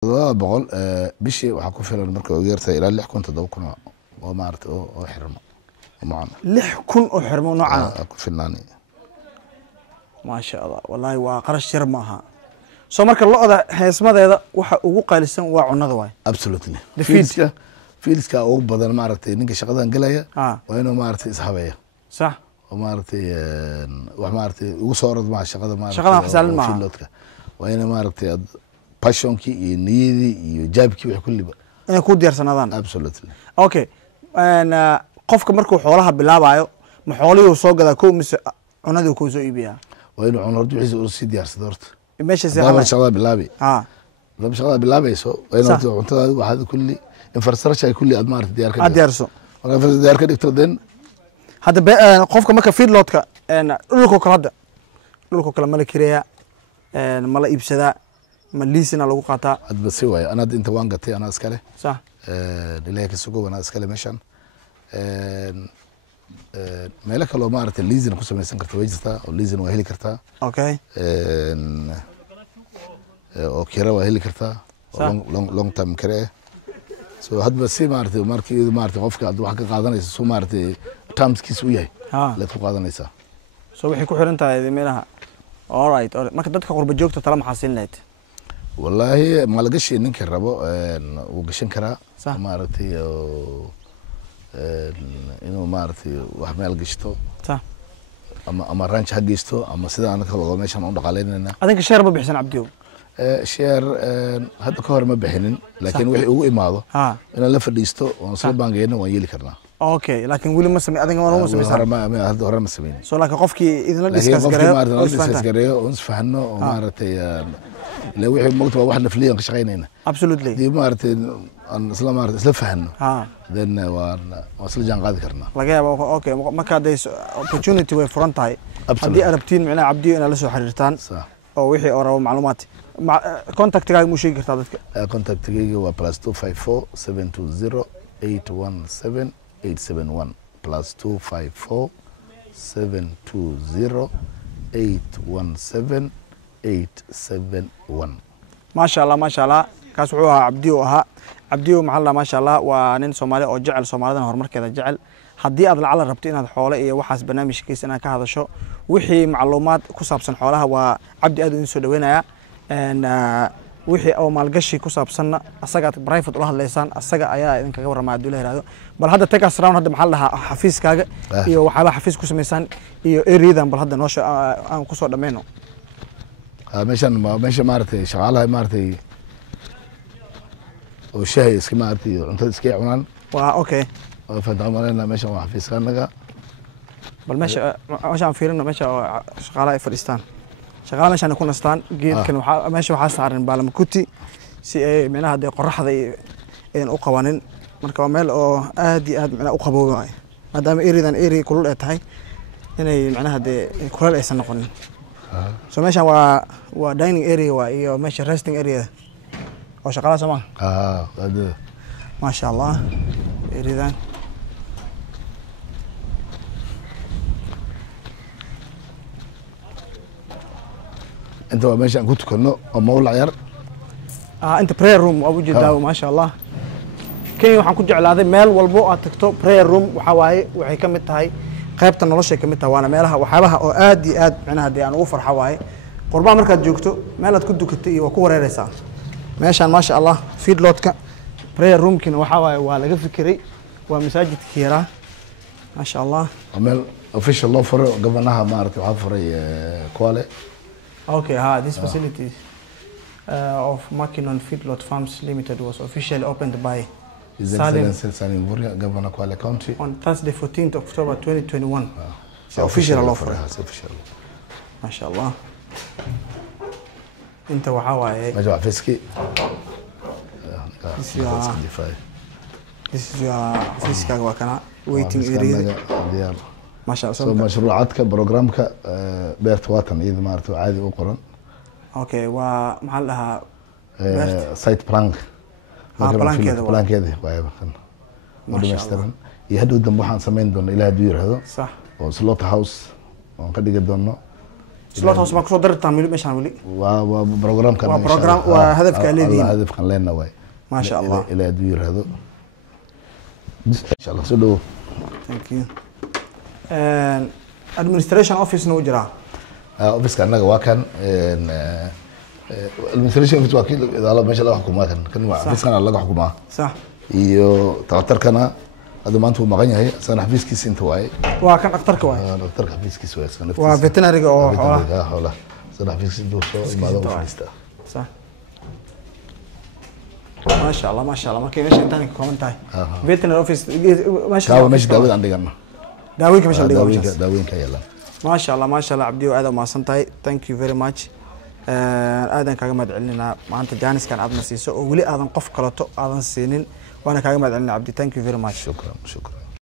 boqol bishii waxaa ku filan marka ugu yartahay ilaa 6,000 7,000 oo maartay oo xirmo macaan 6,000 oo xirmo noocan ku filaani ma sha Allah wallahi waa qarash yar maaha soo marka looda heesmadeeda waxa ugu qaalisan waa cunada waay absolutely The fields-ka ugu badan maartay ninka shaqadan galaya waa inuu maartay ishabeeyo صح maartay wax maartay ugu soo orod ma shaqada maartay shaqada xasalan ma waa inuu maartay passionki iyo niyadii iyo jaabki wax kulliba inay ku diyaarsanaadaan absolutely okay qofka markuu xoolaha bilaabayo ma xoolihii soo gadaa ko mise cunadii ku soo iibiyaa waa inuu cuno wixii uu si diyaarsado horta meesha shaqada bilaabi laba shaqada bilaabayso waa inuu cuntada waxaad kulli infrastructure kulli aad maartay diyaarso marka diyaar ka dhigto den hadda qofka marka feedlotka dhulka kala mala kireeya mala iibsadaa ma liisina lagu qaataa hadba si way ana inta waan gatay ana iskale sax ilaahay ka sugo wana iskale meeshan meelo kale oo maartay liisin ku samaysan karto way jirtaa oo liisin waa heli kartaa okay oo kira waa heli kartaa long term kira so hadba si maartay qofka aad wax ka qaadanayso soo maartay termskiisu u yahay la ku qaadanaysaa soo wixii ku xiran tahay meelaha all right marka dadka qurba joogta tala maxaa siin lahayd والله ما لقيش إنك الربو وقشن كرا ما عرفتي إنه ما عرفتي واحد ما لقيشته صح أما رانش حقيشته أما سيدا أنا كلا ماشي أنا أقول علينا إنه أذنك شهر ما بيحسن عبديو شهر هذا كهر ما بحنين لكن وحي هو إماضة أنا لفت ليستو ونصير بانجينا ويجي كرنا اوكي لكن ولي ما سمي أذنك ما سمي صار ما هذا هرا ما سميني سو لكن قفكي إذا لسه قريه ونسفهنا وما عرفتي لو وحي موقت واحد نفليا كشغينا absolutely دي مارتي أن سلام مارتي سلفهنا then وصل جان قاعد كرنا لقيا اوكي ما كاديس opportunity way front هاي هدي أربتين معنا عبدي أنا لسه حريرتان صح أو وحي أو معلومات مع كونتاكت كاي مو شيء كرت هذا كونتاكت كاي هو +254 720 817 871 +254 720 817 871 ما شاء الله ما شاء الله كاس وحوها عبديو محل ما شاء الله ونين سومالي او جعل سوماليدان هورمركيدا جعل haddii aad lacala rabto inaad xoolo iyo waxaas barnaamijkiisa inaad ka hadasho wixii macluumaad ku saabsan xoolaha waa cabdi aad u soo dhaweynaya wixii oo maalgashi ku saabsanna asaga private ula hadlaysaan asaga ayaa idin kaga warramay hadii la yiraahdo bal hadda take us round hadda maxaa lahaa xafiiskaaga iyo waxaaba xafiis ku sameeysan iyo eridan bal hadda noosha aan ku soo dhameeyno meesha maartay shaqaalaha maartay oo shahay iska maartay cuntada iska cunaan waa okay فانت عملنا ماشي مع حفيظ خانقة بل ماشي عم فيرنا ماشي شغالة فلسطين شغالة ماشي نكون استان جيل كانوا ماشي وحاس عارن بالمكوتي سي معناها دي قرحة دي إن أقوانين مركب مال أو أدي معناها أقبوا معي ما دام إيريدان إيري كل الأتهاي هنا معناها دي كل الأحسن نقولين سو ماشي و داينينج إيري و ماشي ريستينج إيري أو شغالة سما هذا ما شاء الله إيريدان انت ماشي قلت كنو مولع ير انت براير روم ابو جداو ما شاء الله كي waxaan ku jeclaaday meel walbo aad tagto prayer room waxa waaye waxay ka mid tahay qaybta nolosha ka mid tahay waana meelaha waxyaabaha oo aad iyo aad macnaha hadii aan ugu farxo waaye qurbaan markaad joogto meel aad ku dukatay iyo ku wareeraysaa meeshaan ma sha Allah feedlotka prayer roomkina waxa waaye waa laga fikiray waa masaajidka yara ma sha Allah meel official loo furo gabanaha maartay waxa furay Kwale. Okay, this facility of Makinon Feedlot Farms Limited was officially opened by His Excellency Salim Burya, Governor Kwale County, on Thursday, 14th October 2021. So official offer. Official. MashaAllah. أنت وحواي. مجمع فيسكي. This is your فيسكا وكنا waiting area. ما شاء الله. مشروعاتك برنامجك بيرت وطن إذا ما أردت عادي أقرن. أوكي ومحلها سايت بلانك. بلانك كذا وعيب خن. ما شاء الله. يهدوا الدم وحن سمين دون إلى دير هذا. صح. وسلوت هاوس وقد يقدرنا. slot house ma ku soo dartaan wili meeshan wili waa program kan waa program waa hadafka leedin hadafkan leena way ma sha Allah ila aduu yiraahdo insha Allah soo dhaw thank you administration office no jira office kan naga waa kan administration office waa kii idaalo meesha laga xukumaa kan waa office kan laga xukumaa sax iyo taxtarkana هذا ما أنتم مغني هاي أنا حفيز كيس أنت واي وكان أكتر كواي أكتر حفيز كيس واي وفيتناري أو حوله أنا حفيز كيس دوسو ما له فيستا صح ما شاء الله ما شاء الله ما كيف ماشي تاني كومنتاي فيتناري أوفيس ما شاء الله ماشي داوود عندي قرنا داوود كمش عندي داوود كيلا ما شاء الله ما شاء الله عبدي وهذا ما سنتاي ثانك يو فيري ماتش آدم كاغا مدعلنا ما أنت جانس كان عبد نسيسو ولي آدم قف كلاتو آدم سينين وأنا كاغا مدعلنا عبدي ثانك يو فيري ماتش شكرا